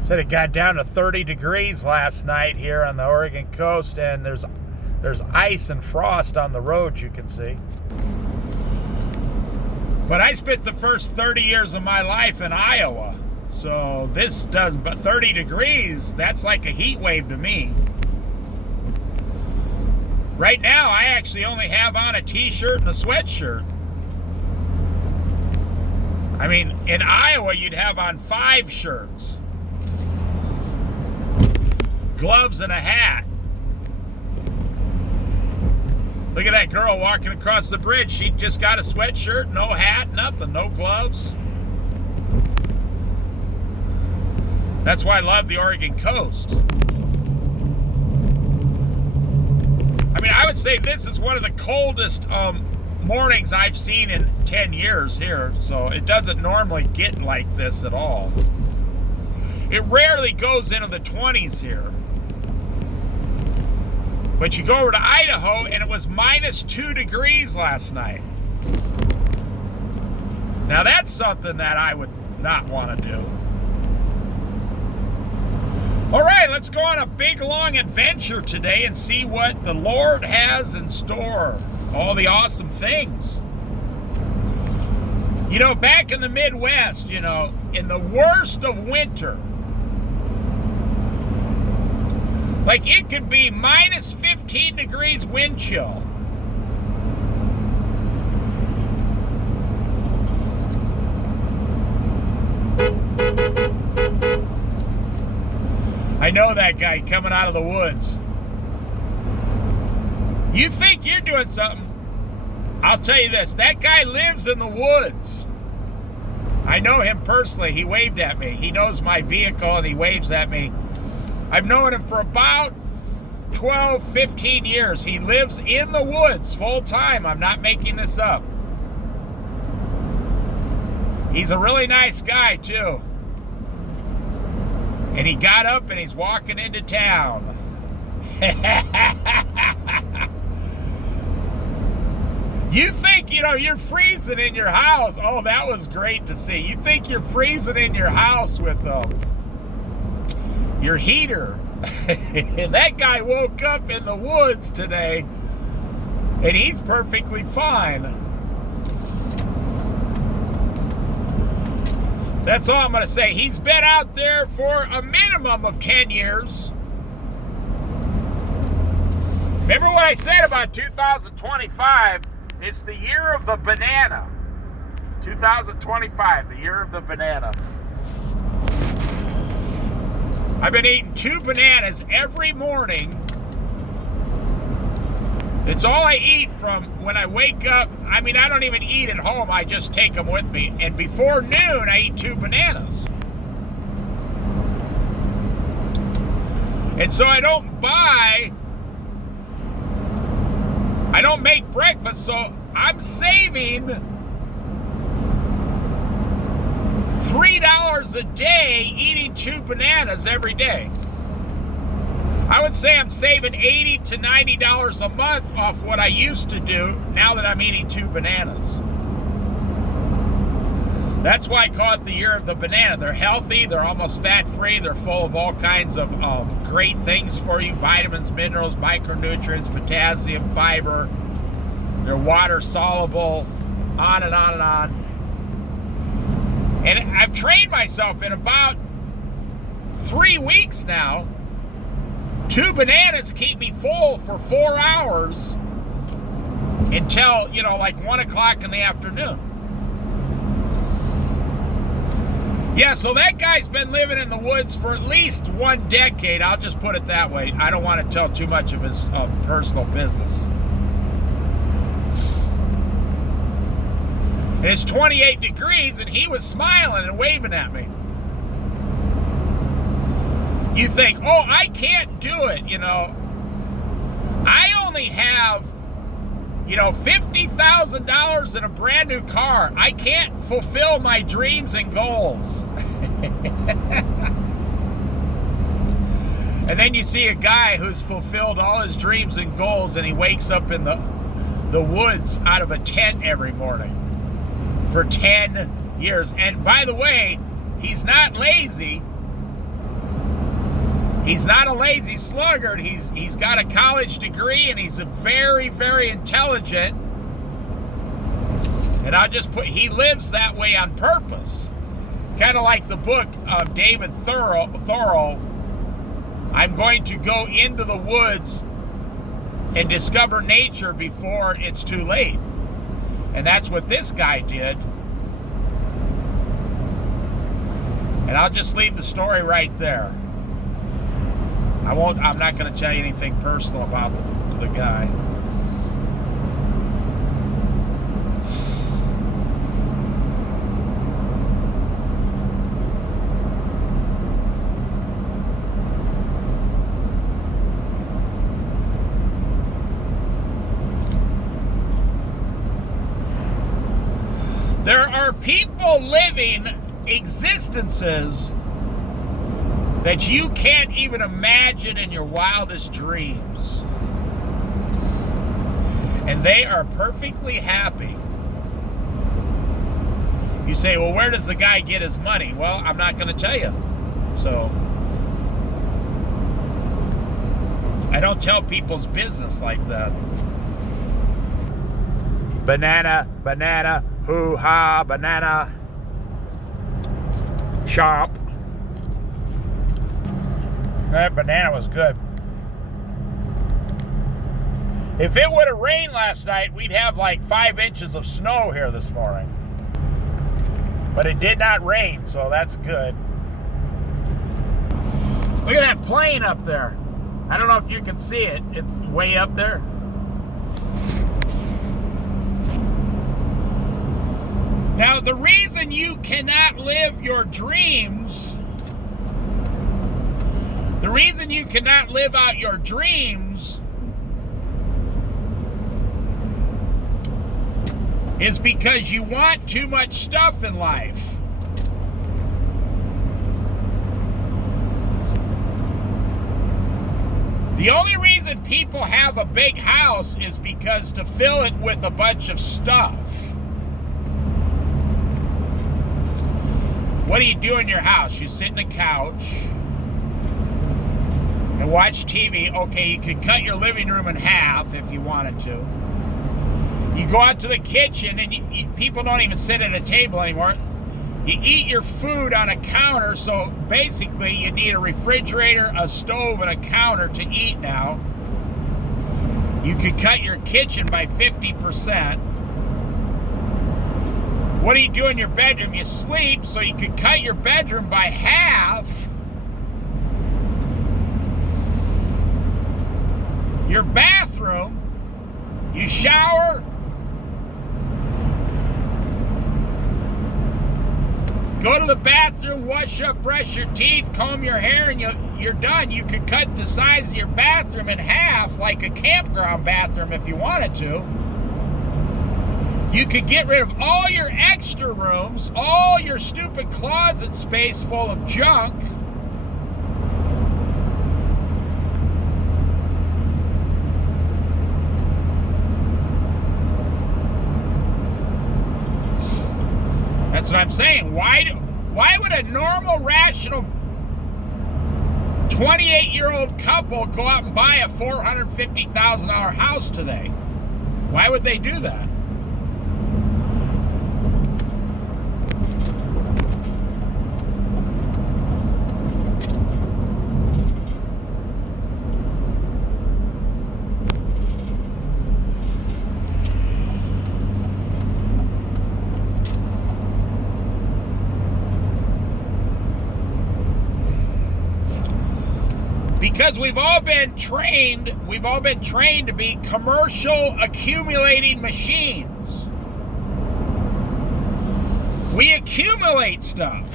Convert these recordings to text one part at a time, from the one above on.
Said it got down to 30 degrees last night here on the Oregon coast, and there's ice and frost on the roads, you can see. But I spent the first 30 years of my life in Iowa, so this doesn't, but 30 degrees, that's like a heat wave to me. Right now, I actually only have on a t-shirt and a sweatshirt. I mean, in Iowa, you'd have on 5 shirts, gloves, and a hat. Look at that girl walking across the bridge. She just got a sweatshirt, no hat, nothing, no gloves. That's why I love the Oregon coast. I mean, I would say this is one of the coldest mornings I've seen in 10 years here, so it doesn't normally get like this at all. It rarely goes into the 20s here. But you go over to Idaho, and it was -2 degrees last night. Now that's something that I would not want to do. All right, let's go on a big, long adventure today and see what the Lord has in store. All the awesome things. You know, back in the Midwest, you know, in the worst of winter, like it could be -15 degrees wind chill. I know that guy coming out of the woods. You think you're doing something? I'll tell you this, that guy lives in the woods. I know him personally. He waved at me. He knows my vehicle and he waves at me. I've known him for about 12, 15 years. He lives in the woods full time. I'm not making this up. He's a really nice guy too. And he got up and he's walking into town. You think, you know, you're freezing in your house. Oh, that was great to see. You think you're freezing in your house with your heater. That guy woke up in the woods today and he's perfectly fine. That's all I'm going to say. He's been out there for a minimum of 10 years. Remember what I said about 2025? It's the year of the banana. 2025, the year of the banana. I've been eating 2 bananas every morning. It's all I eat from when I wake up. I mean, I don't even eat at home. I just take them with me. And before noon, I eat 2 bananas. And so I don't make breakfast, so I'm saving $3 a day eating 2 bananas every day. I would say I'm saving $80 to $90 a month off what I used to do now that I'm eating 2 bananas. That's why I call it the year of the banana. They're healthy, they're almost fat-free, they're full of all kinds of great things for you, vitamins, minerals, micronutrients, potassium, fiber. They're water-soluble, on and on and on. And I've trained myself in about 3 weeks now. 2 bananas keep me full for 4 hours until, you know, like 1 o'clock in the afternoon. Yeah, so that guy's been living in the woods for at least 1 decade. I'll just put it that way. I don't want to tell too much of his personal business. And it's 28 degrees, and he was smiling and waving at me. You think, oh, I can't do it, you know. I only have, you know, $50,000 in a brand new car. I can't fulfill my dreams and goals. And then you see a guy who's fulfilled all his dreams and goals, and he wakes up in the woods out of a tent every morning for 10 years. And by the way, he's not lazy. He's not a lazy sluggard. He's got a college degree, and he's a very, very intelligent. And I'll just put, he lives that way on purpose. Kind of like the book of David Thoreau, I'm going to go into the woods and discover nature before it's too late. And that's what this guy did. And I'll just leave the story right there. I'm not going to tell you anything personal about the guy. There are people living existences that you can't even imagine in your wildest dreams. And they are perfectly happy. You say, well, where does the guy get his money? Well, I'm not going to tell you. So, I don't tell people's business like that. Banana, banana, hoo-ha, banana. Chomp. That banana was good. If it would have rained last night, we'd have like 5 inches of snow here this morning. But it did not rain, so that's good. Look at that plane up there. I don't know if you can see it. It's way up there. Now, the reason you cannot live your dreams, the reason you cannot live out your dreams is because you want too much stuff in life. The only reason people have a big house is because to fill it with a bunch of stuff. What do you do in your house? You sit on the couch and watch TV. Okay, you could cut your living room in half if you wanted to. You go out to the kitchen, and people don't even sit at a table anymore. You eat your food on a counter, so basically you need a refrigerator, a stove, and a counter to eat now. You could cut your kitchen by 50%. What do you do in your bedroom? You sleep, so you could cut your bedroom by half. Your bathroom, you shower, go to the bathroom, wash up, brush your teeth, comb your hair, and you're done. You could cut the size of your bathroom in half, like a campground bathroom if you wanted to. You could get rid of all your extra rooms, all your stupid closet space full of junk. That's what I'm saying. Why would a normal, rational 28-year-old couple go out and buy a $450,000 house today? Why would they do that? Because we've all been trained to be commercial accumulating machines. We accumulate stuff.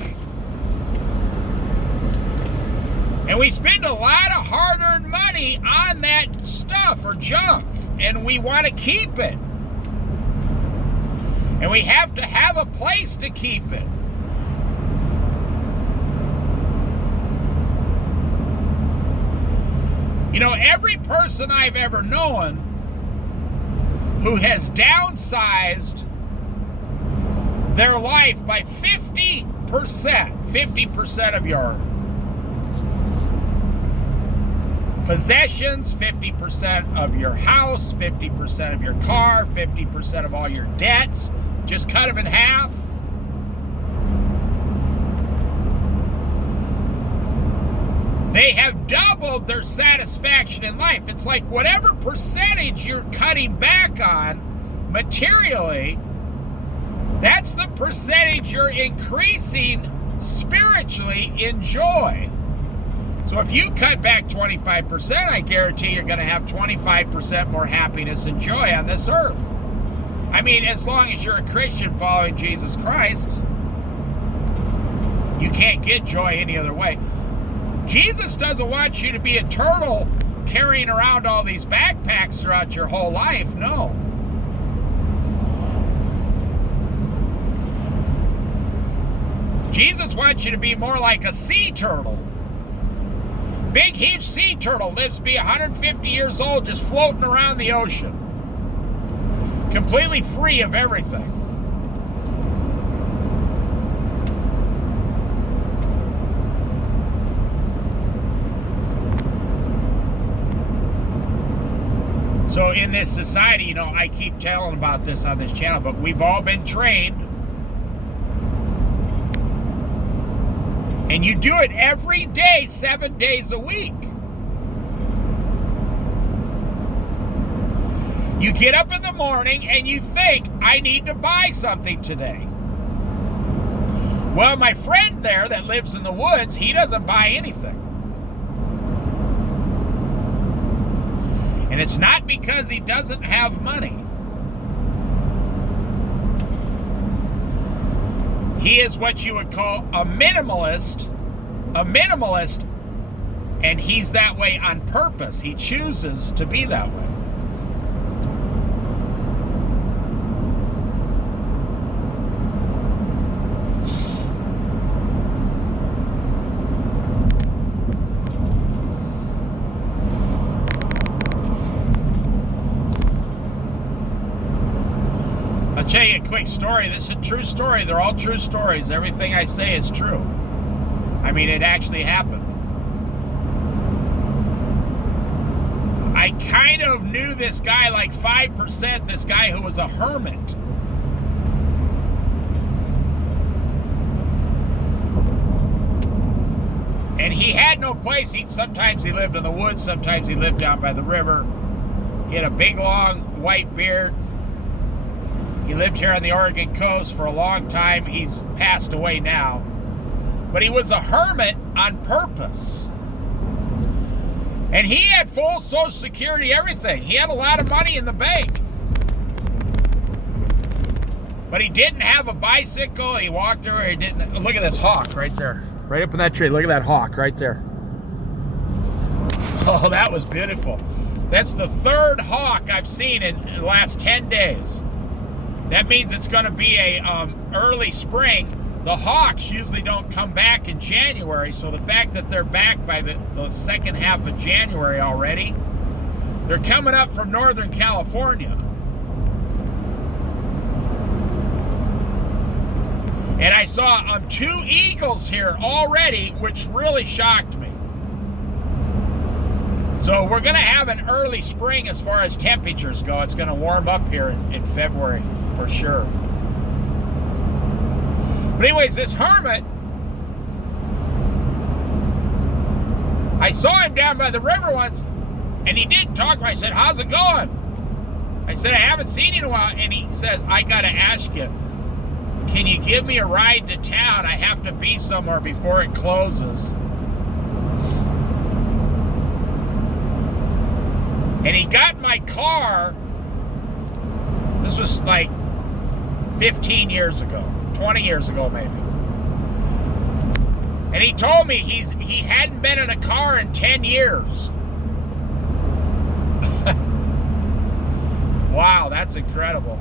And we spend a lot of hard-earned money on that stuff or junk, and we want to keep it. And we have to have a place to keep it. You know, every person I've ever known who has downsized their life by 50% of your possessions, 50% of your house, 50% of your car, 50% of all your debts. Just cut them in half. They have doubled their satisfaction in life. It's like whatever percentage you're cutting back on materially, that's the percentage you're increasing spiritually in joy. So if you cut back 25%, I guarantee you're going to have 25% more happiness and joy on this earth. I mean, as long as you're a Christian following Jesus Christ, you can't get joy any other way. Jesus doesn't want you to be a turtle carrying around all these backpacks throughout your whole life. No. Jesus wants you to be more like a sea turtle. Big, huge sea turtle lives to be 150 years old just floating around the ocean. Completely free of everything. So in this society, you know, I keep telling about this on this channel, but we've all been trained. And you do it every day, 7 days a week. You get up in the morning and you think, I need to buy something today. Well, my friend there that lives in the woods, he doesn't buy anything. And it's not because he doesn't have money. He is what you would call a minimalist, and he's that way on purpose. He chooses to be that way. I'll tell you a quick story. This is a true story. They're all true stories. Everything I say is true. I mean, it actually happened. I kind of knew this guy like 5%, this guy who was a hermit. And he had no place. Sometimes he lived in the woods, sometimes he lived down by the river. He had a big, long, white beard. He lived here on the Oregon coast for a long time. He's passed away now. But he was a hermit on purpose. And he had full Social Security, everything. He had a lot of money in the bank. But he didn't have a bicycle. He walked over. He didn't. Look at this hawk right there. Right up in that tree. Look at that hawk right there. Oh, that was beautiful. That's the third hawk I've seen in the last 10 days. That means it's going to be a early spring. The hawks usually don't come back in January, so the fact that they're back by the second half of January already, they're coming up from Northern California. And I saw 2 eagles here already, which really shocked me. So we're going to have an early spring as far as temperatures go. It's going to warm up here in February for sure. But anyways, this hermit, I saw him down by the river once, and he did talk to me. I said, how's it going? I said, I haven't seen you in a while. And he says, I got to ask you, can you give me a ride to town? I have to be somewhere before it closes. And he got in my car. This was like 15 years ago, 20 years ago maybe. And he told me he hadn't been in a car in 10 years. Wow, that's incredible.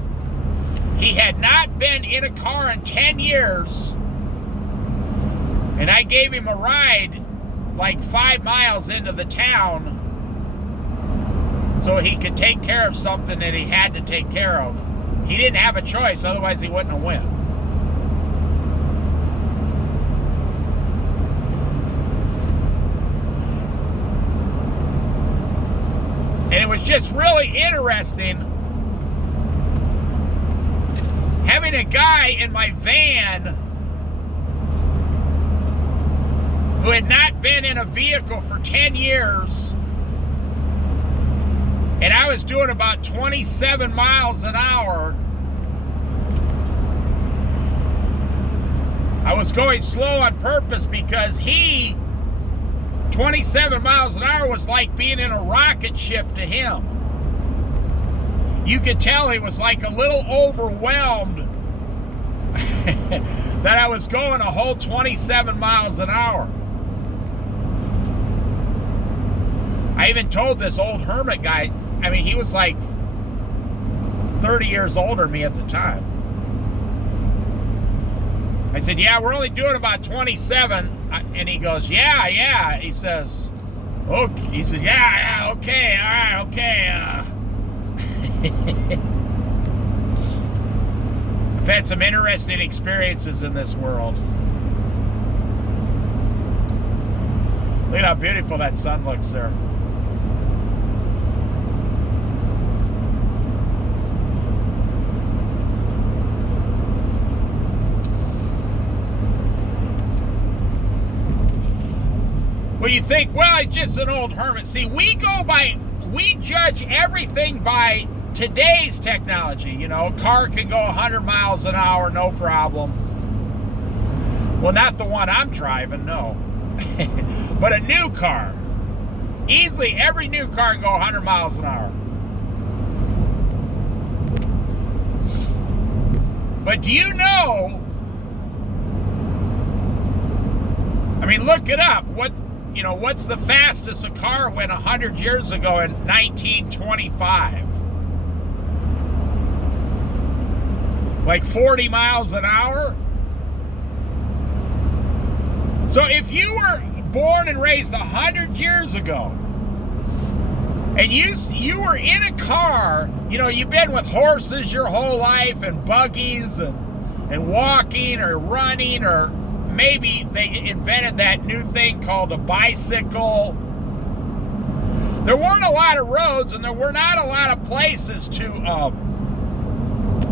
He had not been in a car in 10 years. And I gave him a ride like 5 miles into the town so he could take care of something that he had to take care of. He didn't have a choice, otherwise he wouldn't have went. it's really interesting having a guy in my van who had not been in a vehicle for 10 years, and I was doing about 27 miles an hour. I was going slow on purpose because 27 miles an hour was like being in a rocket ship to him. You could tell he was like a little overwhelmed that I was going a whole 27 miles an hour. I even told this old hermit guy, I mean, he was like 30 years older than me at the time. I said, yeah, we're only doing about 27. And he goes, yeah. He says, okay. He says, yeah, okay, all right, okay. I've had some interesting experiences in this world. Look at how beautiful that sun looks there. Well, you think, well, it's just an old hermit. See, we judge everything by today's technology. You know, a car can go 100 miles an hour, no problem. Well, not the one I'm driving, no. But a new car. Easily, every new car can go 100 miles an hour. But do you know, I mean, look it up. What's the fastest a car went 100 years ago in 1925? Like 40 miles an hour? So if you were born and raised 100 years ago, and you were in a car, you've been with horses your whole life, and buggies, and walking or running, or maybe they invented that new thing called a bicycle. There weren't a lot of roads, and there were not a lot of places to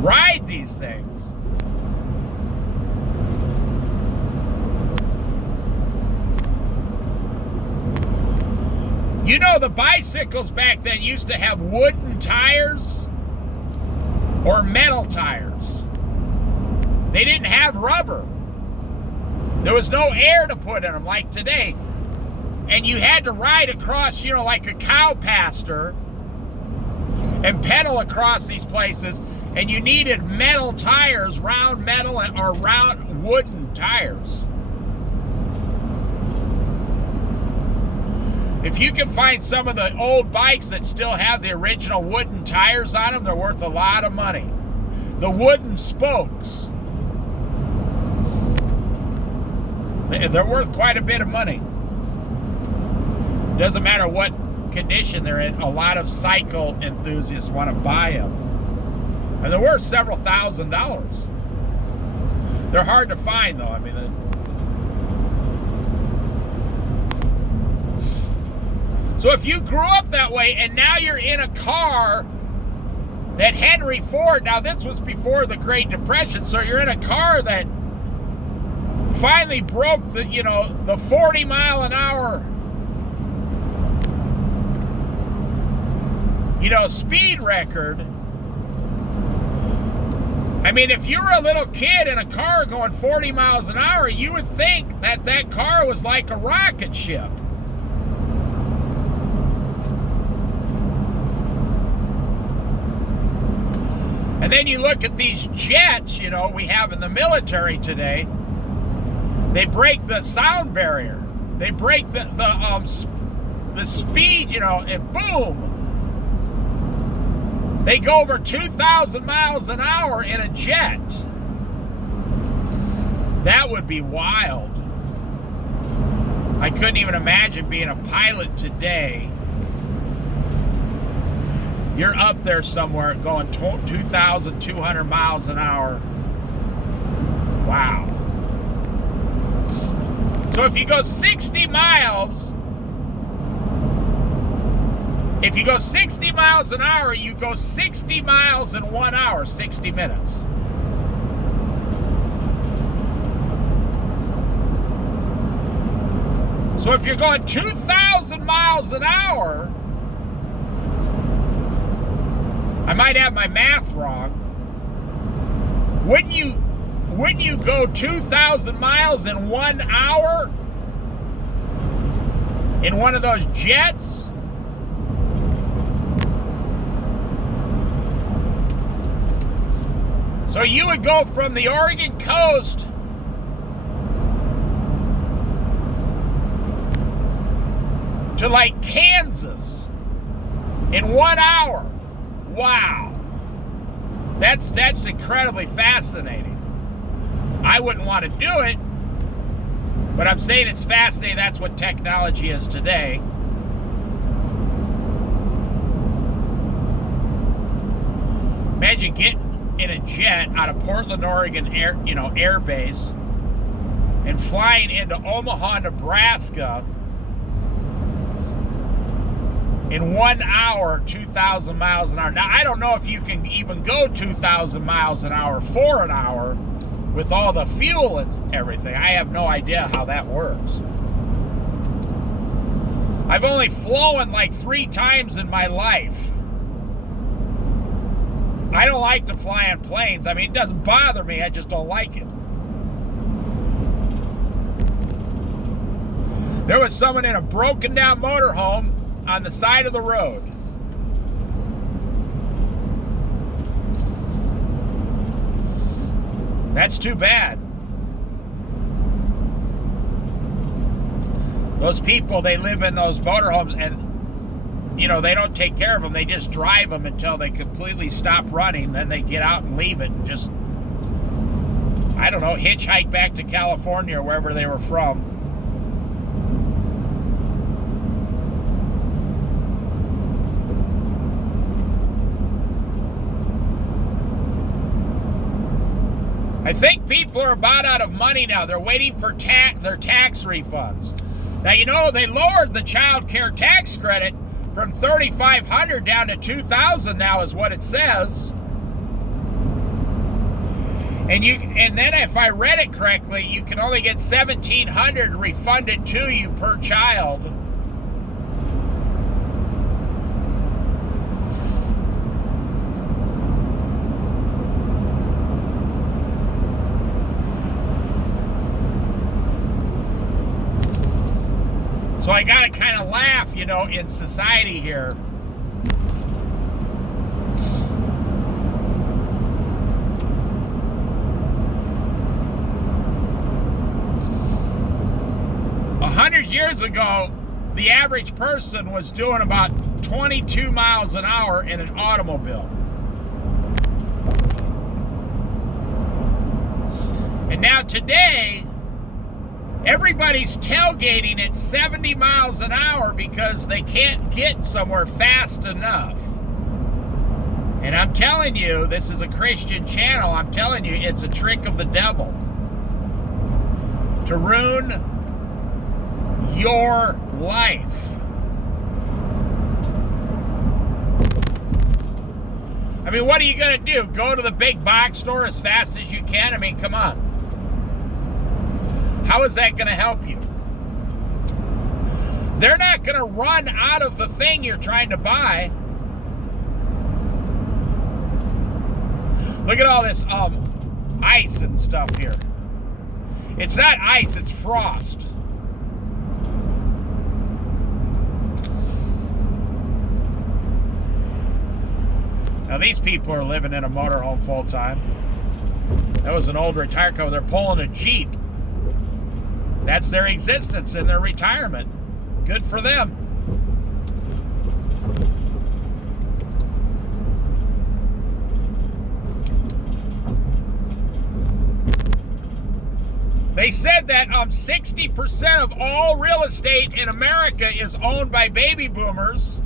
ride these things. The bicycles back then used to have wooden tires or metal tires. They didn't have rubber. There was no air to put in them like today. And you had to ride across, like a cow pasture and pedal across these places. And you needed metal tires, round metal or round wooden tires. If you can find some of the old bikes that still have the original wooden tires on them, they're worth a lot of money. The wooden spokes, they're worth quite a bit of money. Doesn't matter what condition they're in, a lot of cycle enthusiasts want to buy them. And they're worth several $1,000s. They're hard to find, though. I mean, so if you grew up that way and now you're in a car that Henry Ford, now this was before the Great Depression, so you're in a car that finally broke the 40 mile an hour speed record. I mean, if you were a little kid in a car going 40 miles an hour, you would think that that car was like a rocket ship. And then you look at these jets, we have in the military today. They break the sound barrier. They break the speed, and boom. They go over 2,000 miles an hour in a jet. That would be wild. I couldn't even imagine being a pilot today. You're up there somewhere going 2,200 miles an hour. Wow. So if you go 60 miles, If you go 60 miles an hour, you go 60 miles in 1 hour, 60 minutes. So if you're going 2,000 miles an hour, I might have my math wrong. Wouldn't you go 2,000 miles in 1 hour in one of those jets? So you would go from the Oregon coast to like Kansas in 1 hour. Wow. That's incredibly fascinating. I wouldn't want to do it, but I'm saying it's fascinating. That's what technology is today. Imagine getting in a jet out of Portland, Oregon air base and flying into Omaha, Nebraska in 1 hour, 2,000 miles an hour. Now, I don't know if you can even go 2,000 miles an hour for an hour with all the fuel and everything. I have no idea how that works. I've only flown like 3 times in my life. I don't like to fly on planes. I mean, it doesn't bother me. I just don't like it. There was someone in a broken down motorhome on the side of the road. That's too bad. Those people, they live in those motorhomes and they don't take care of them. They just drive them until they completely stop running. Then they get out and leave it and just, I don't know, hitchhike back to California or wherever they were from. I think people are about out of money now. They're waiting for their tax refunds. Now, they lowered the child care tax credit from $3,500 down to $2,000 now is what it says. And then if I read it correctly, you can only get $1,700 refunded to you per child. So I gotta kind of laugh, in society here. A 100 years ago, the average person was doing about 22 miles an hour in an automobile. And now today, everybody's tailgating at 70 miles an hour because they can't get somewhere fast enough. And I'm telling you, this is a Christian channel. I'm telling you, it's a trick of the devil to ruin your life. I mean, what are you going to do? Go to the big box store as fast as you can? I mean, come on. How is that going to help you? They're not going to run out of the thing you're trying to buy. Look at all this ice and stuff here. It's not ice, it's frost. Now these people are living in a motorhome full time. That was an old retired couple. They're pulling a Jeep. That's their existence in their retirement. Good for them. They said that 60% of all real estate in America is owned by baby boomers.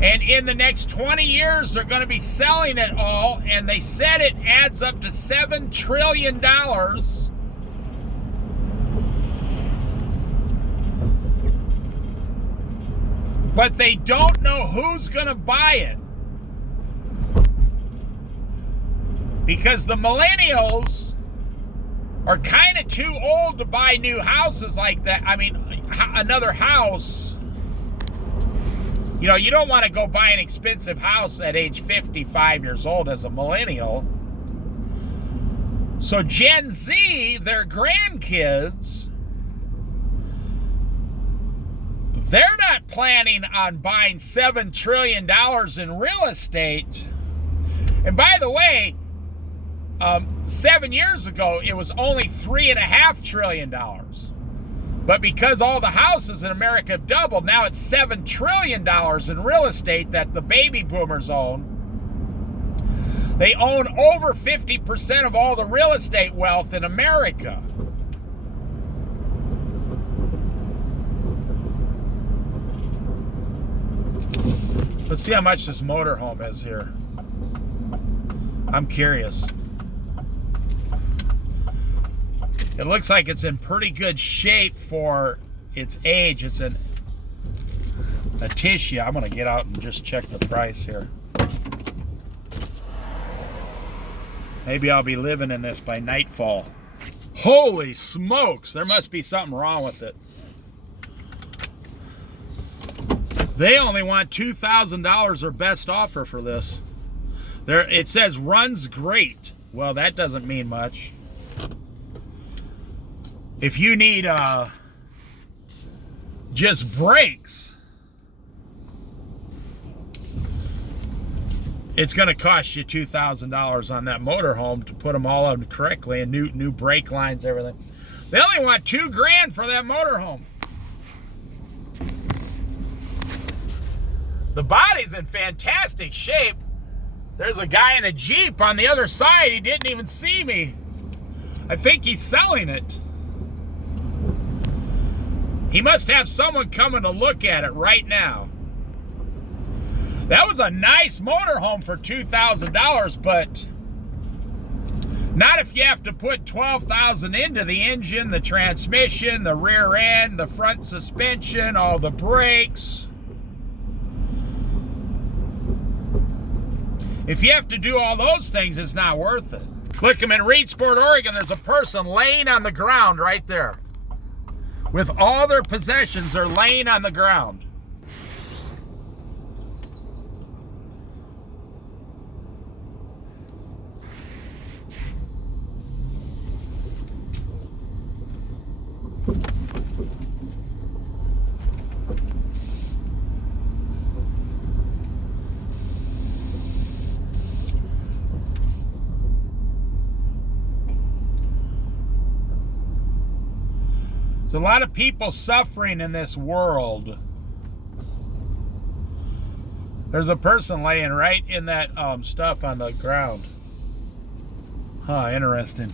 And in the next 20 years, they're going to be selling it all. And they said it adds up to $7 trillion. but they don't know who's going to buy it. Because the millennials are kind of too old to buy new houses like that. I mean, another house. You know, you don't want to go buy an expensive house at age 55 years old as a millennial. So Gen Z, their grandkids, they're not planning on buying $7 trillion in real estate. And by the way, 7 years ago, it was only $3.5 trillion. But because all the houses in America have doubled, now it's $7 trillion in real estate that the baby boomers own. They own over 50% of all the real estate wealth in America. Let's see how much this motorhome is here. I'm curious. It looks like it's in pretty good shape for its age. It's a Tisha. I'm going to get out and just check the price here. Maybe I'll be living in this by nightfall. Holy smokes, there must be something wrong with it. They only want $2,000 or best offer for this. It says runs great. Well, that doesn't mean much. If you need just brakes, it's going to cost you $2,000 on that motorhome to put them all on correctly, and new brake lines, everything. They only want $2,000 for that motorhome. The body's in fantastic shape. There's a guy in a Jeep on the other side. He didn't even see me. I think he's selling it. He must have someone coming to look at it right now. That was a nice motorhome for $2,000, but not if you have to put $12,000 into the engine, the transmission, the rear end, the front suspension, all the brakes. If you have to do all those things, it's not worth it. Look, I'm in Reedsport, Oregon. There's a person laying on the ground right there. With all their possessions, they're laying on the ground. There's a lot of people suffering in this world. There's a person laying right in that stuff on the ground. Huh, interesting.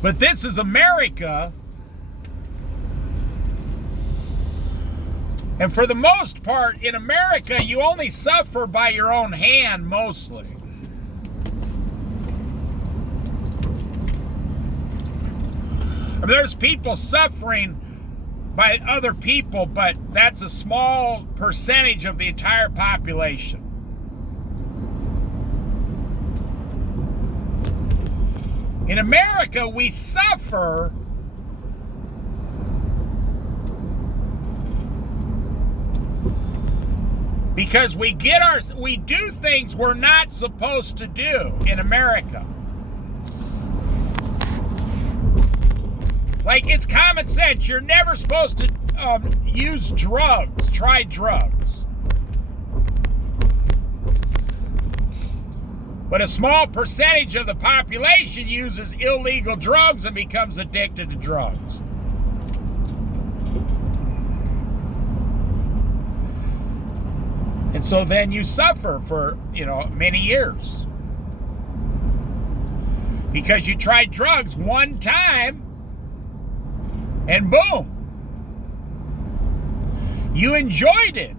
But this is America. And for the most part, in America, you only suffer by your own hand, mostly. I mean, there's people suffering by other people, but that's a small percentage of the entire population. In America, we suffer because we do things we're not supposed to do in America. Like, it's common sense. You're never supposed to use drugs, try drugs. But a small percentage of the population uses illegal drugs and becomes addicted to drugs. And so then you suffer for, many years. Because you tried drugs one time, and boom, you enjoyed it.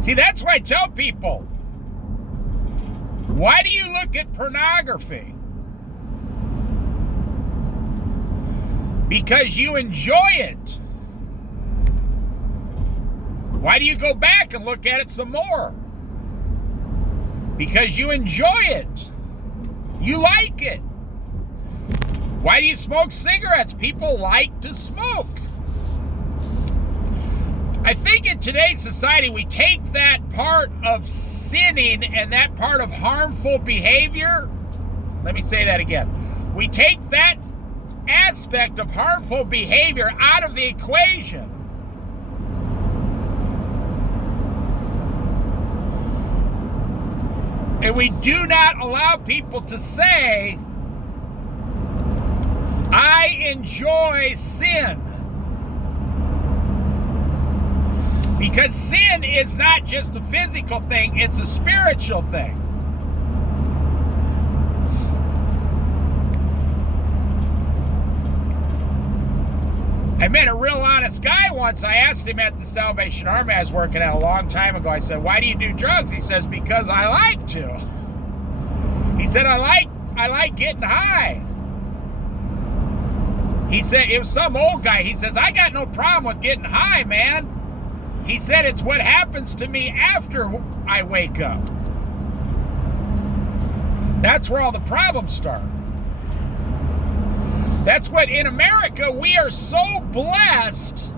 See, that's why I tell people, why do you look at pornography? Because you enjoy it. Why do you go back and look at it some more? Because you enjoy it. You like it. Why do you smoke cigarettes? People like to smoke. I think in today's society, we take that part of sinning and that part of harmful behavior. Let me say that again. We take that aspect of harmful behavior out of the equation. And we do not allow people to say, I enjoy sin. Because sin is not just a physical thing, it's a spiritual thing. I met a real honest guy once. I asked him at the Salvation Army I was working at a long time ago. I said, why do you do drugs? He says, because I like to. He said, I like getting high. He said, it was some old guy. He says, I got no problem with getting high, man. He said, it's what happens to me after I wake up. That's where all the problems start. That's what, in America, we are so blessed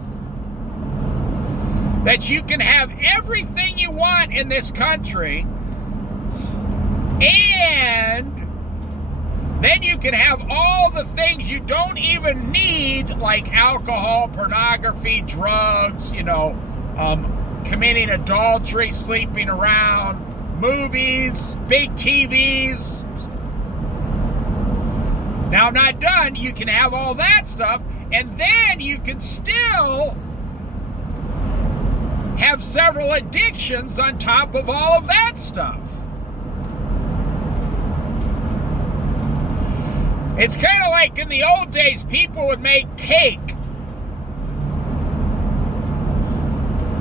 that you can have everything you want in this country, and then you can have all the things you don't even need, like alcohol, pornography, drugs, committing adultery, sleeping around, movies, big TVs. Now, I'm not done. You can have all that stuff, and then you can still have several addictions on top of all of that stuff. It's kind of like in the old days, people would make cake,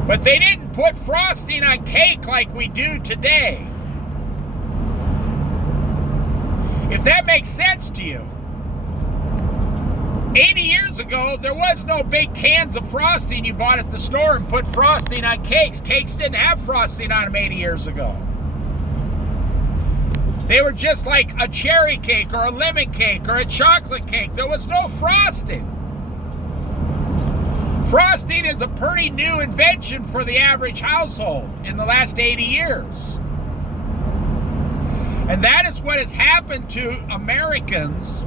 but they didn't put frosting on cake like we do today. If that makes sense to you. 80 years ago, there was no big cans of frosting you bought at the store and put frosting on cakes. Cakes didn't have frosting on them 80 years ago. They were just like a cherry cake or a lemon cake or a chocolate cake. There was no frosting. Frosting is a pretty new invention for the average household in the last 80 years. And that is what has happened to Americans.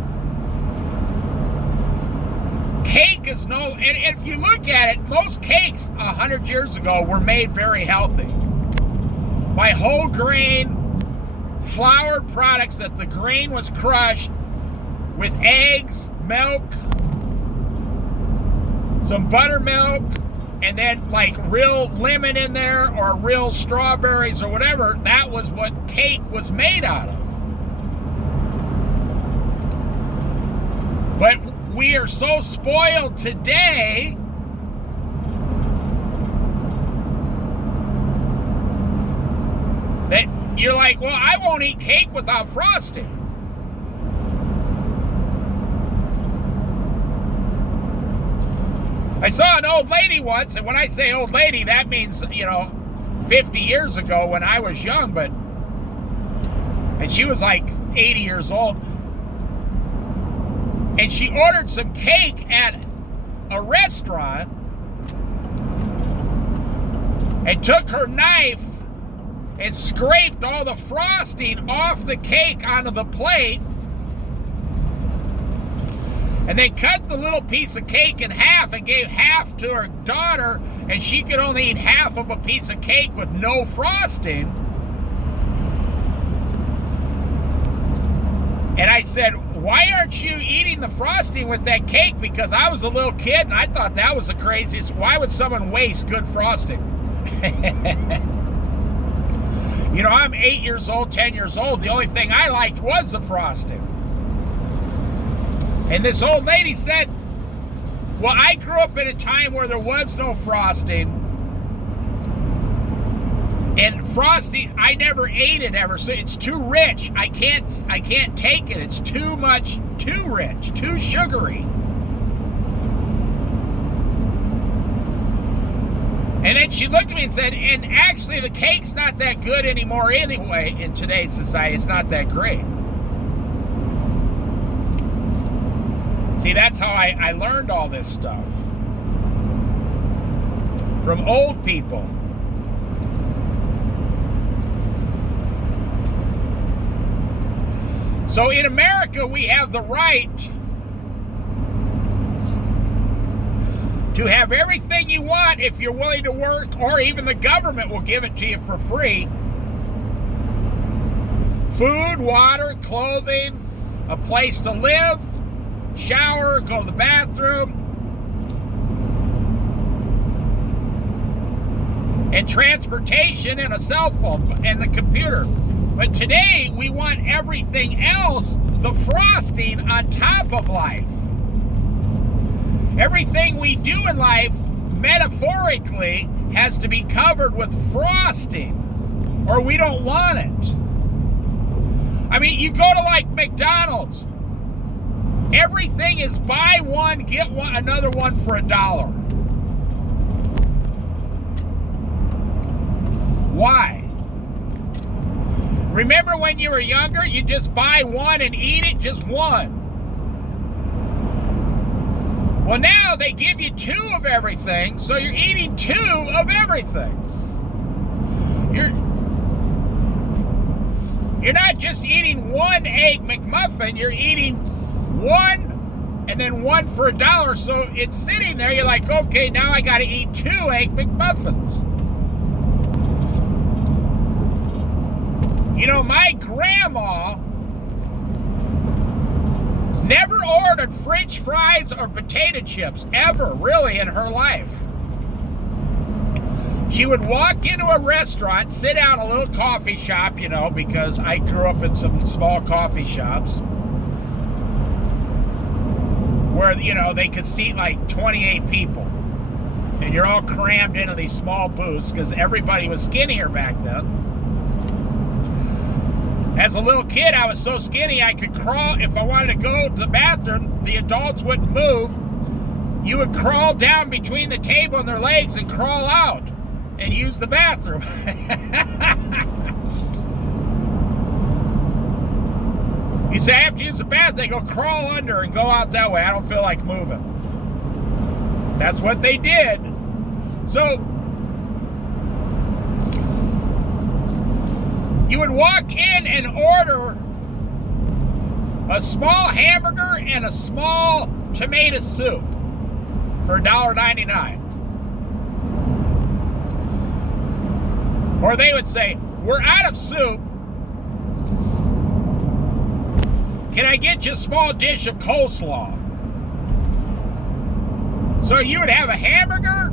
Cake is no, and if you look at it, most cakes 100 years ago were made very healthy by whole grain flour products that the grain was crushed with eggs, milk, some buttermilk, and then like real lemon in there or real strawberries or whatever. That was what cake was made out of. But we are so spoiled today that you're like, well, I won't eat cake without frosting. I saw an old lady once, and when I say old lady, that means, 50 years ago when I was young, and she was like 80 years old. And she ordered some cake at a restaurant and took her knife and scraped all the frosting off the cake onto the plate, and then cut the little piece of cake in half and gave half to her daughter, and she could only eat half of a piece of cake with no frosting. And I said, why aren't you eating the frosting with that cake? Because I was a little kid and I thought that was the craziest. Why would someone waste good frosting? I'm 8 years old, 10 years old. The only thing I liked was the frosting. And this old lady said, well, I grew up in a time where there was no frosting. And frosting, I never ate it ever, so it's too rich. I can't take it. It's too much, too rich, too sugary. And then And she looked at me and said, and actually the cake's not that good anymore anyway in today's society. It's not that great. See, that's how I learned all this stuff. From old people. So in America, we have the right to have everything you want if you're willing to work, or even the government will give it to you for free. Food, water, clothing, a place to live, shower, go to the bathroom, and transportation, and a cell phone, and the computer. But today, we want everything else, the frosting on top of life. Everything we do in life, metaphorically, has to be covered with frosting, or we don't want it. I mean, you go to like McDonald's, everything is buy one, get one, another one for $1. Why? Remember when you were younger, you just buy one and eat it, just one. Well, now they give you 2 of everything, so you're eating 2 of everything. You're not just eating 1 Egg McMuffin, you're eating 1 and then 1 for $1. So it's sitting there, you're like, okay, now I gotta eat 2 Egg McMuffins. You know, my grandma never ordered French fries or potato chips, ever, really, in her life. She would walk into a restaurant, sit down in a little coffee shop, you know, because I grew up in some small coffee shops where, you know, they could seat like 28 people. And you're all crammed into these small booths because everybody was skinnier back then. As a little kid, I was so skinny I could crawl. If I wanted to go to the bathroom, the adults wouldn't move. You would crawl down between the table and their legs and crawl out and use the bathroom. You say, I have to use the bathroom. They go crawl under and go out that way. I don't feel like moving. That's what they did. So you would walk in and order a small hamburger and a small tomato soup for $1.99. Or they would say, we're out of soup. Can I get you a small dish of coleslaw? So you would have a hamburger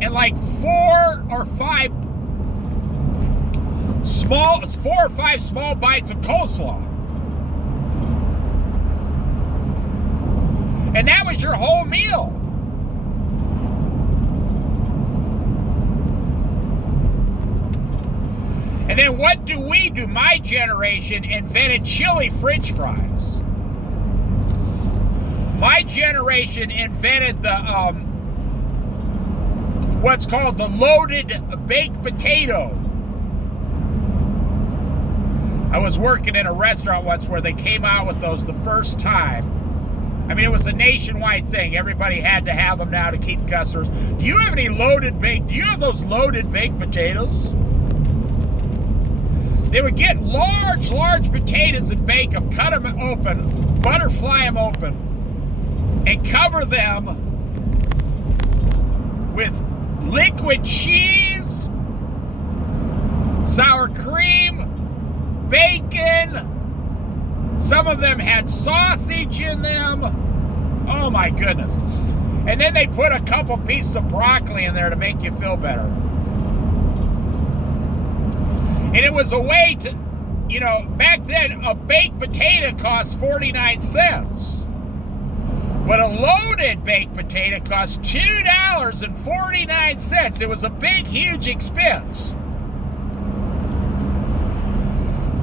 and like 4 or 5 small bites of coleslaw. And that was your whole meal. And then what do we do? My generation invented chili French fries. My generation invented the what's called the loaded baked potato. I was working in a restaurant once where they came out with those the first time. I mean, it was a nationwide thing. Everybody had to have them now to keep customers. Do you have any loaded baked? Do you have those loaded baked potatoes? They would get large potatoes and bake them, cut them open, butterfly them open, and cover them with liquid cheese, sour cream, bacon. Some of them had sausage in them. Oh my goodness. And then they put a couple pieces of broccoli in there to make you feel better. And it was a way to, you know, back then a baked potato cost 49 cents. But a loaded baked potato cost $2.49. It was a big, huge expense.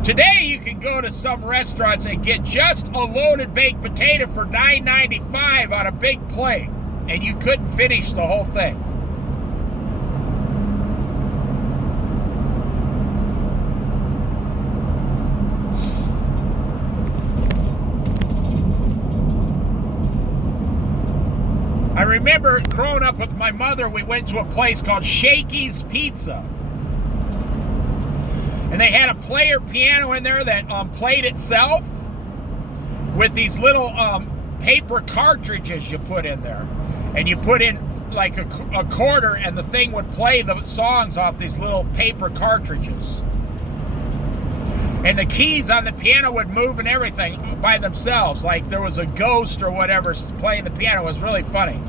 Today, you can go to some restaurants and get just a loaded baked potato for $9.95 on a big plate, and you couldn't finish the whole thing. I remember growing up with my mother, we went to a place called Shakey's Pizza. And they had a player piano in there that played itself with these little paper cartridges you put in there. And you put in like a quarter and the thing would play the songs off these little paper cartridges. And the keys on the piano would move and everything by themselves, like there was a ghost or whatever playing the piano. It was really funny.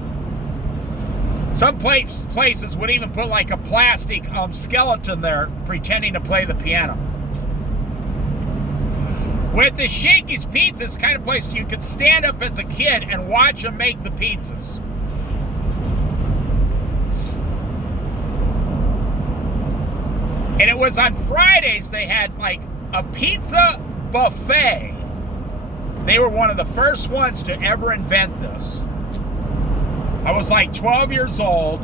Some places would even put like a plastic skeleton there pretending to play the piano. With the Shakey's Pizza, it's the kind of place you could stand up as a kid and watch them make the pizzas. And it was on Fridays they had like a pizza buffet. They were one of the first ones to ever invent this. I was like 12 years old.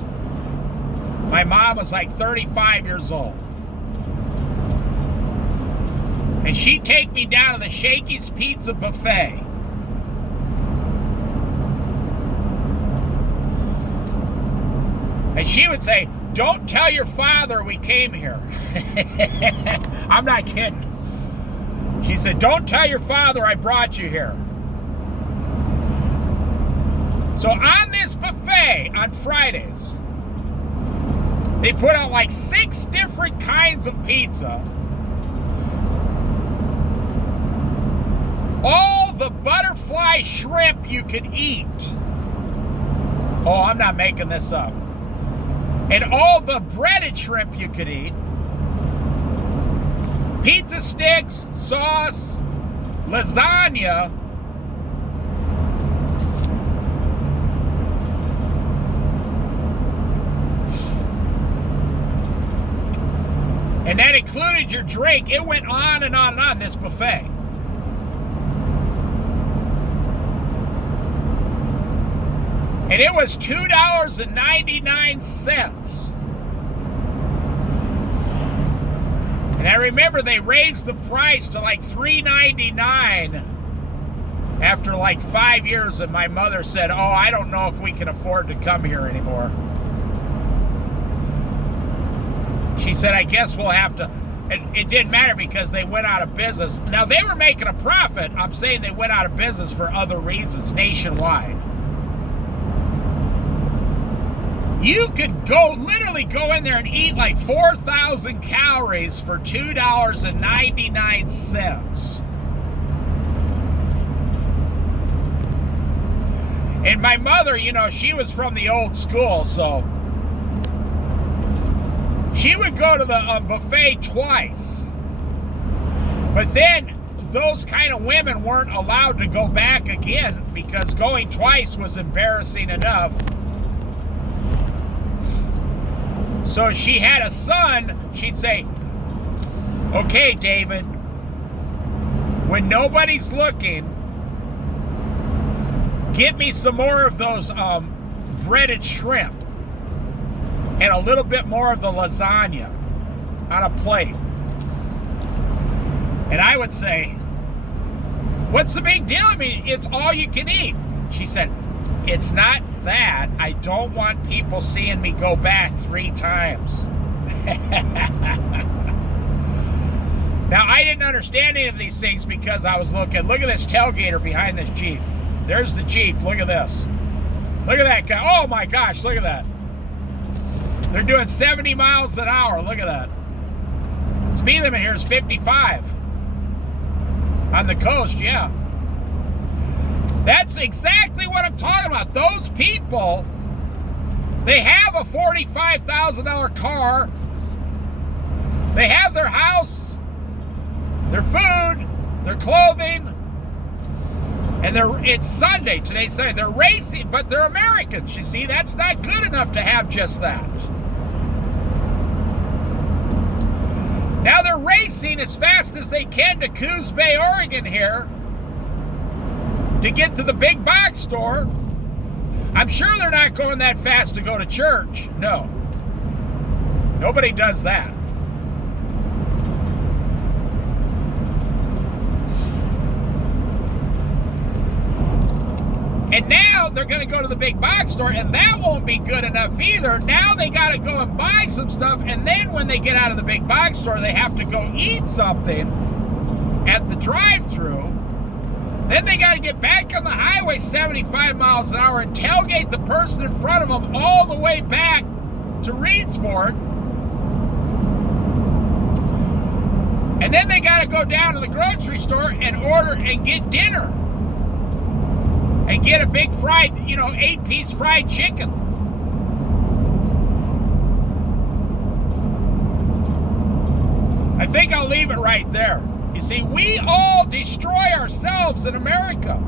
My mom was like 35 years old. And she'd take me down to the Shakey's Pizza buffet. And she would say, "Don't tell your father we came here." I'm not kidding. She said, "Don't tell your father I brought you here." So on this buffet on Fridays, they put out like 6 different kinds of pizza. All the butterfly shrimp you could eat. Oh, I'm not making this up. And all the breaded shrimp you could eat. Pizza sticks, sauce, lasagna. And that included your drink. It went on and on and on, this buffet. And it was $2.99. And I remember they raised the price to like $3.99 after like 5 years, and my mother said, "Oh, I don't know if we can afford to come here anymore." She said, "I guess we'll have to." And it didn't matter because they went out of business. Now, they were making a profit. I'm saying they went out of business for other reasons nationwide. You could literally go in there and eat like 4,000 calories for $2.99. And my mother, you know, she was from the old school, so she would go to the buffet twice. But then those kind of women weren't allowed to go back again because going twice was embarrassing enough. So she had a son, she'd say, "Okay, David, when nobody's looking, get me some more of those breaded shrimp and a little bit more of the lasagna on a plate." And I would say, "What's the big deal? I mean, it's all you can eat." She said, "It's not that. I don't want people seeing me go back 3 times. Now, I didn't understand any of these things because I was looking. Look at this tailgater behind this Jeep. There's the Jeep. Look at this. Look at that guy. Oh my gosh, look at that. They're doing 70 miles an hour. Look at that. Speed limit here is 55. On the coast, yeah. That's exactly what I'm talking about. Those people, they have a $45,000 car. They have their house, their food, their clothing, and it's Sunday. Today's Sunday. They're racing, but they're Americans. You see, that's not good enough to have just that. Now they're racing as fast as they can to Coos Bay, Oregon here to get to the big box store. I'm sure they're not going that fast to go to church. No. Nobody does that. And now they're going to go to the big box store, and that won't be good enough either. Now they got to go and buy some stuff, and then when they get out of the big box store, they have to go eat something at the drive-thru. Then they got to get back on the highway 75 miles an hour and tailgate the person in front of them all the way back to Reedsport. And then they got to go down to the grocery store and order and get dinner. And get a big fried, 8-piece fried chicken. I think I'll leave it right there. You see, we all destroy ourselves in America.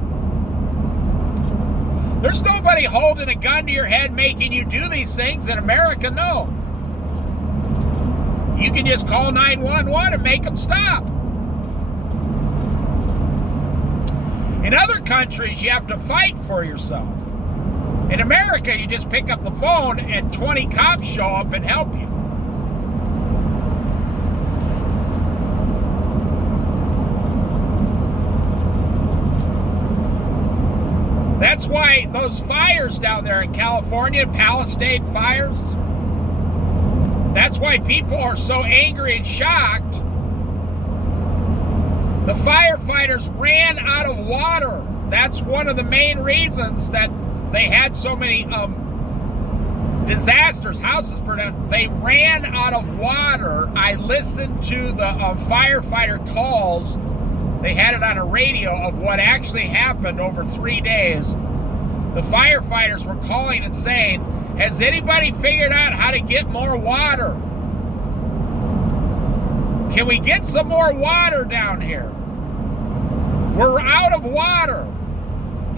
There's nobody holding a gun to your head making you do these things in America, no. You can just call 911 and make them stop. In other countries, you have to fight for yourself. In America, you just pick up the phone and 20 cops show up and help you. That's why those fires down there in California, Palisade fires, that's why people are so angry and shocked. The firefighters ran out of water. That's one of the main reasons that they had so many disasters, houses burned down. They ran out of water. I listened to the firefighter calls. They had it on a radio of what actually happened over 3 days. The firefighters were calling and saying, has anybody figured out how to get more water? Can we get some more water down here? We're out of water.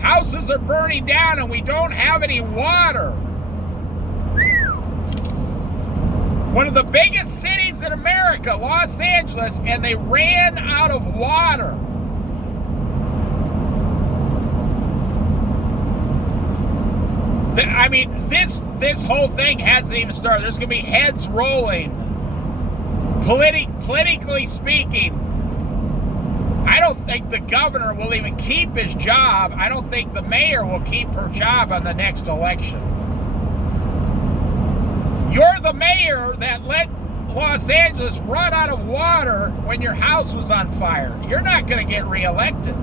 Houses are burning down and we don't have any water. One of the biggest cities in America, Los Angeles, and they ran out of water. I mean, this whole thing hasn't even started. There's going to be heads rolling. Politically speaking, I don't think the governor will even keep his job. I don't think the mayor will keep her job on the next election. You're the mayor that let Los Angeles run out of water when your house was on fire. You're not going to get reelected.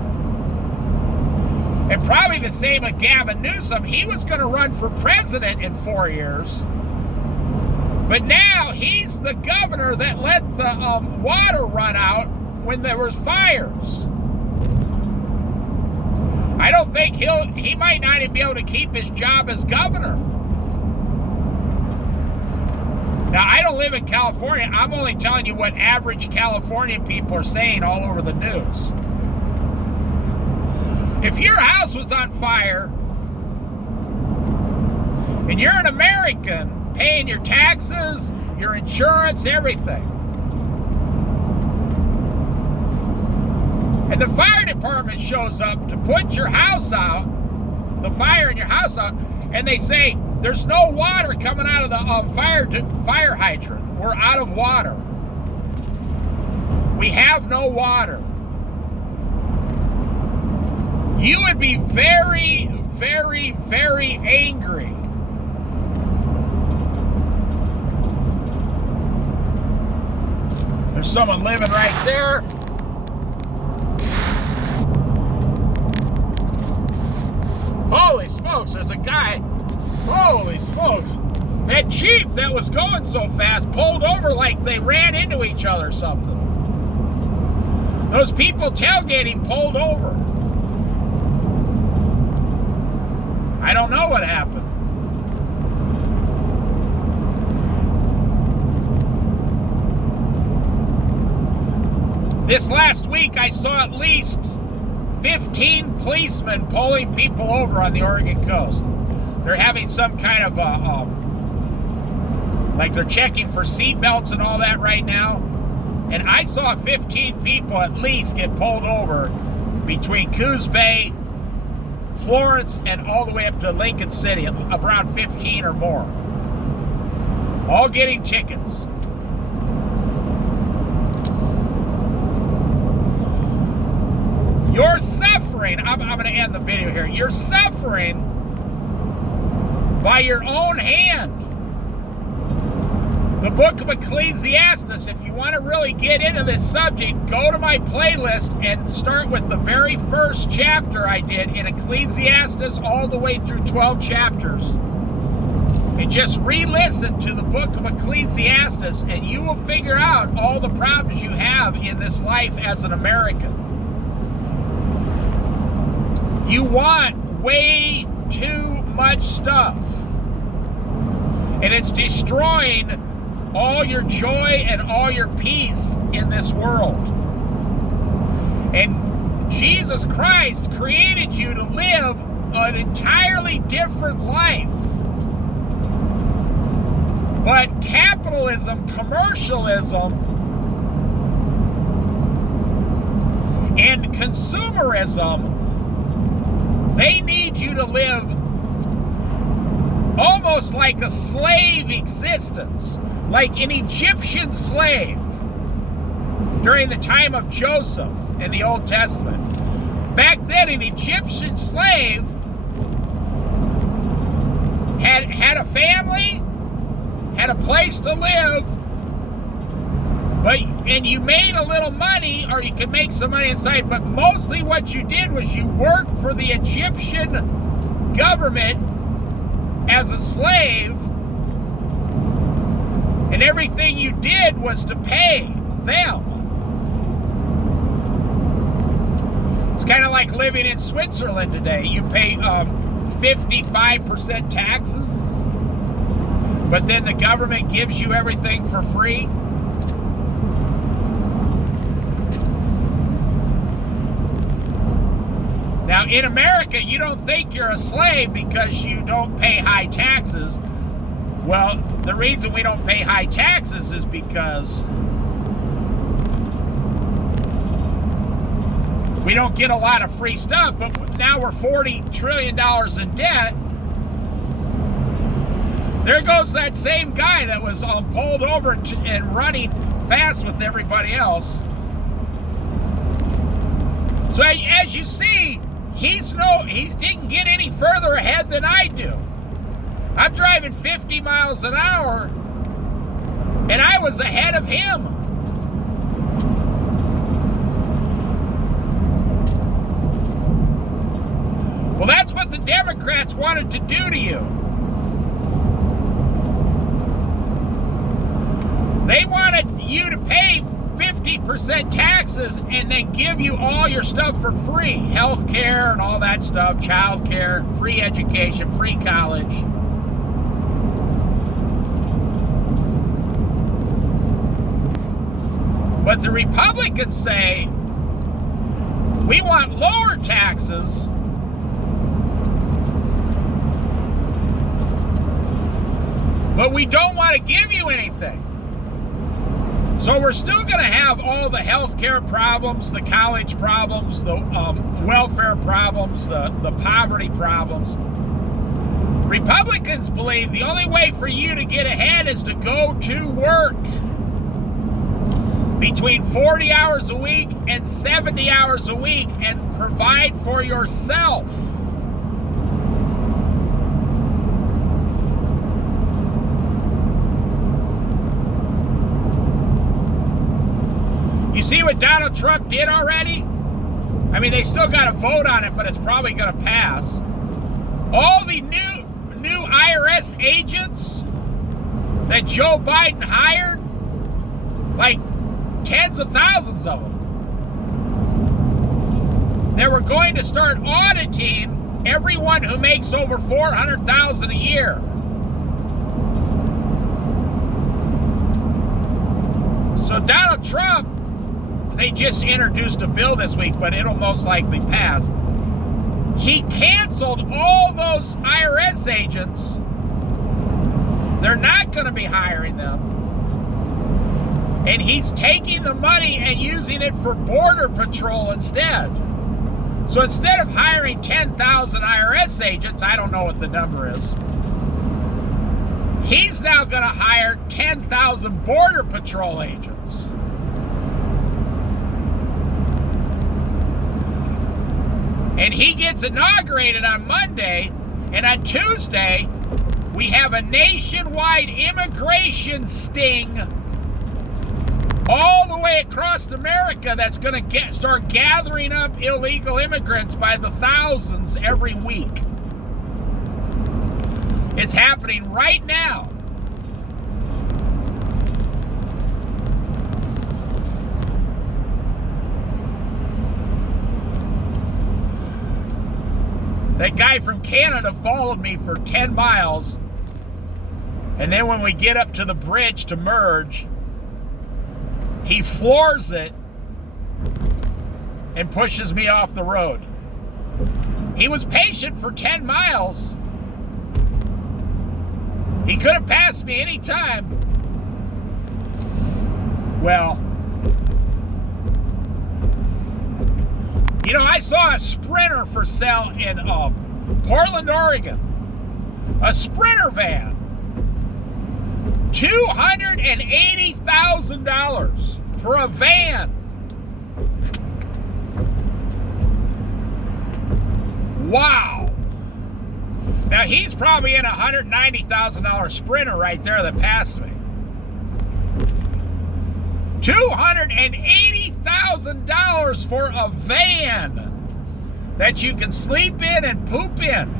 And probably the same with Gavin Newsom. He was going to run for president in 4 years. But now he's the governor that let the water run out when there was fires. I don't think he might not even be able to keep his job as governor. Now, I don't live in California. I'm only telling you what average Californian people are saying all over the news. If your house was on fire and you're an American paying your taxes, your insurance, everything, and the fire department shows up to put your house out, the fire in your house out, and they say, there's no water coming out of the fire hydrant. We're out of water. We have no water. You would be very, very, very angry. There's someone living right there. Holy smokes, there's a guy. Holy smokes. That Jeep that was going so fast pulled over like they ran into each other or something. Those people tailgating pulled over. I don't know what happened. This last week I saw at least 15 policemen pulling people over on the Oregon coast. They're having some kind of like they're checking for seat belts and all that right now. And I saw 15 people at least get pulled over between Coos Bay, Florence, and all the way up to Lincoln City, around 15 or more. All getting tickets. You're suffering. suffering. I'm going to end the video here. You're suffering by your own hand. The book of Ecclesiastes, if you want to really get into this subject, go to my playlist and start with the very first chapter I did in Ecclesiastes all the way through 12 chapters. And just re-listen to the book of Ecclesiastes and you will figure out all the problems you have in this life as an American. You want way too much stuff. And it's destroying all your joy and all your peace in this world. And Jesus Christ created you to live an entirely different life. But capitalism, commercialism, and consumerism, they need you to live almost like a slave existence, like an Egyptian slave during the time of Joseph in the Old Testament. Back then, an Egyptian slave had a family, had a place to live, and you made a little money, or you could make some money inside, but mostly what you did was you worked for the Egyptian government as a slave, and everything you did was to pay them. It's kind of like living in Switzerland today. You pay 55% taxes, but then the government gives you everything for free. Now, in America, you don't think you're a slave because you don't pay high taxes. Well, the reason we don't pay high taxes is because we don't get a lot of free stuff, but now we're $40 trillion in debt. There goes that same guy that was pulled over and running fast with everybody else. So as you see, he didn't get any further ahead than I do. I'm driving 50 miles an hour, and I was ahead of him. Well, that's what the Democrats wanted to do to you. They wanted you to pay 50% taxes and then give you all your stuff for free. Health care and all that stuff, child care, free education, free college. But the Republicans say, we want lower taxes, but we don't want to give you anything. So we're still going to have all the health care problems, the college problems, the welfare problems, the poverty problems. Republicans believe the only way for you to get ahead is to go to work between 40 hours a week and 70 hours a week and provide for yourself. You see what Donald Trump did already? I mean, they still got to vote on it, but it's probably going to pass. All the new IRS agents that Joe Biden hired, like tens of thousands of them, they were going to start auditing everyone who makes over $400,000 a year. So Donald Trump, they just introduced a bill this week, but it'll most likely pass. He canceled all those IRS agents. They're not going to be hiring them. And he's taking the money and using it for Border Patrol instead. So instead of hiring 10,000 IRS agents, I don't know what the number is, he's now going to hire 10,000 Border Patrol agents. And he gets inaugurated on Monday, and on Tuesday, we have a nationwide immigration sting all the way across America that's going to start gathering up illegal immigrants by the thousands every week. It's happening right now. That guy from Canada followed me for 10 miles. And then when we get up to the bridge to merge, he floors it and pushes me off the road. He was patient for 10 miles. He could have passed me any time. Well, you know, I saw a Sprinter for sale in Portland, Oregon. A Sprinter van. $280,000 for a van. Wow. Now he's probably in a $190,000 Sprinter right there that passed me. $280,000 for a van that you can sleep in and poop in.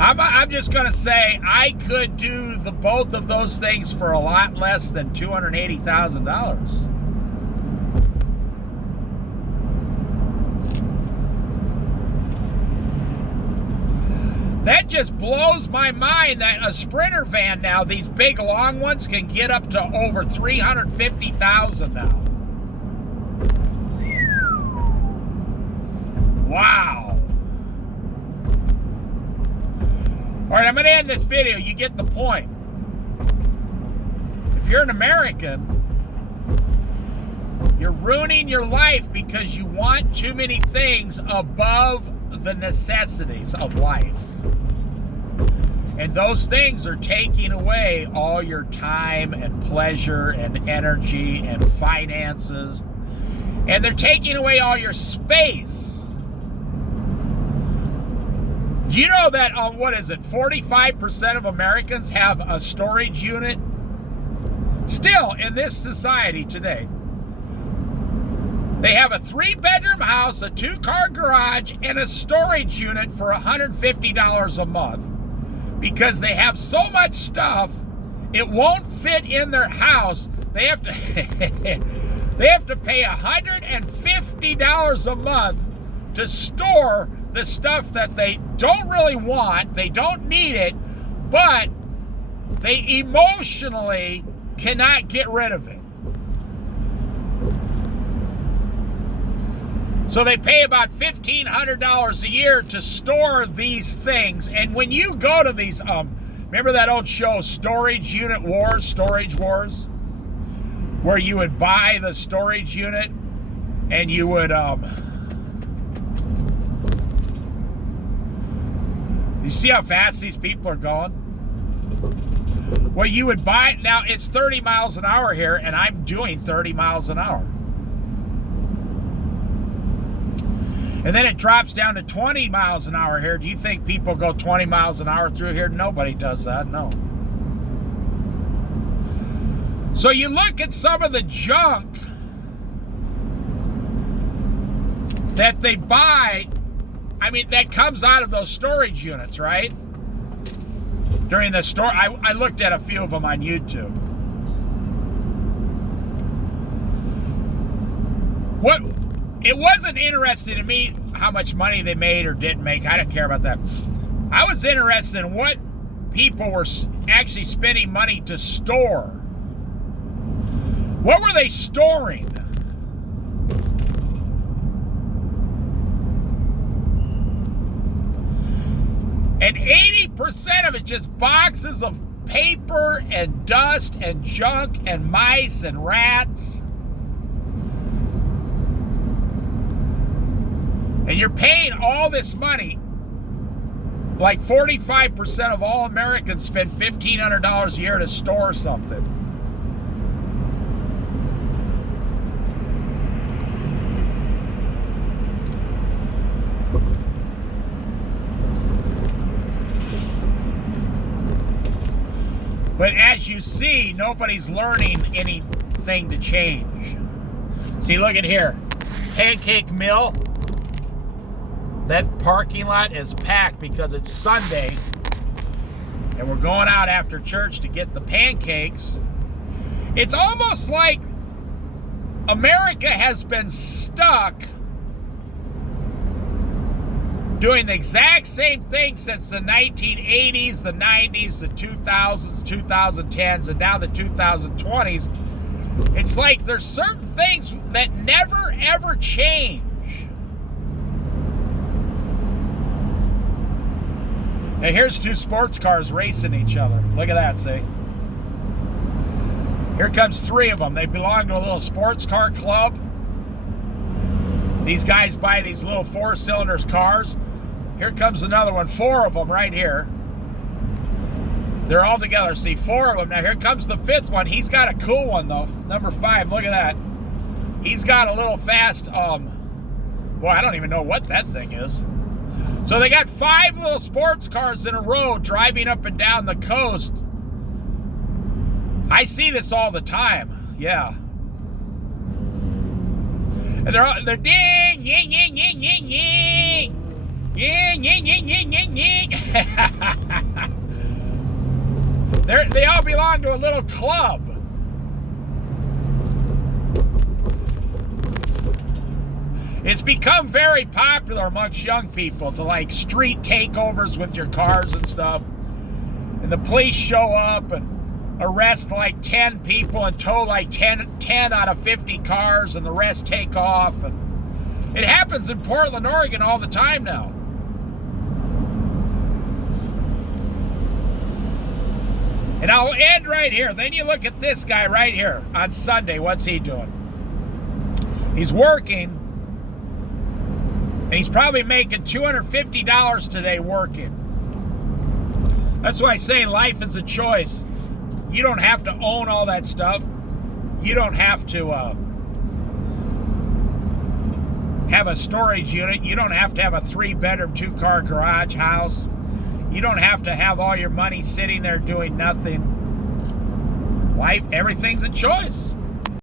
I'm just going to say I could do both of those things for a lot less than $280,000. That just blows my mind that a Sprinter van now, these big long ones, can get up to over $350,000 now. Wow. All right, I'm going to end this video. You get the point. If you're an American, you're ruining your life because you want too many things above the necessities of life. And those things are taking away all your time and pleasure and energy and finances. And they're taking away all your space. Do you know that, 45% of Americans have a storage unit? Still, in this society today, they have a 3-bedroom house, a 2-car garage, and a storage unit for $150 a month because they have so much stuff, it won't fit in their house. They have to they have to pay $150 a month to store the stuff that they don't really want, they don't need it, but they emotionally cannot get rid of it. So they pay about $1,500 a year to store these things. And when you go to these, remember that old show, Storage Unit Wars, Storage Wars? Where you would buy the storage unit and you would, you see how fast these people are going? Well, you would buy it. Now, it's 30 miles an hour here, and I'm doing 30 miles an hour. And then it drops down to 20 miles an hour here. Do you think people go 20 miles an hour through here? Nobody does that, no. So you look at some of the junk that they buy, I mean, that comes out of those storage units, right? During the store, I looked at a few of them on YouTube. It wasn't interesting to me how much money they made or didn't make. I don't care about that. I was interested in what people were actually spending money to store. What were they storing? And 80% of it just boxes of paper and dust and junk and mice and rats. And you're paying all this money. Like 45% of all Americans spend $1,500 a year to store something. But as you see, nobody's learning anything to change. See, look at here. Pancake Mill. That parking lot is packed because it's Sunday. And we're going out after church to get the pancakes. It's almost like America has been stuck doing the exact same thing since the 1980s, the 90s, the 2000s, 2010s, and now the 2020s. It's like there's certain things that never, ever change. Now here's two sports cars racing each other. Look at that, see? Here comes three of them. They belong to a little sports car club. These guys buy these little four-cylinder cars. Here comes another one, four of them right here. They're all together, see, four of them. Now here comes the fifth one. He's got a cool one though, number 5, look at that. He's got a little fast, boy, I don't even know what that thing is. So they got 5 little sports cars in a row driving up and down the coast. I see this all the time, yeah. And they're ding, ying, ying, ying, ying, ying. Ying, ying, ying, ying, ying, ying. They all belong to a little club. It's become very popular amongst young people to like street takeovers with your cars and stuff. And the police show up and arrest like 10 people and tow like 10 out of 50 cars, and the rest take off. And it happens in Portland, Oregon all the time now. And I'll end right here. Then you look at this guy right here on Sunday. What's he doing? He's working, and he's probably making $250 today working. That's why I say life is a choice. You don't have to own all that stuff. You don't have to have a storage unit. You don't have to have a 3-bedroom, 2-car garage house. You don't have to have all your money sitting there doing nothing. Life, everything's a choice.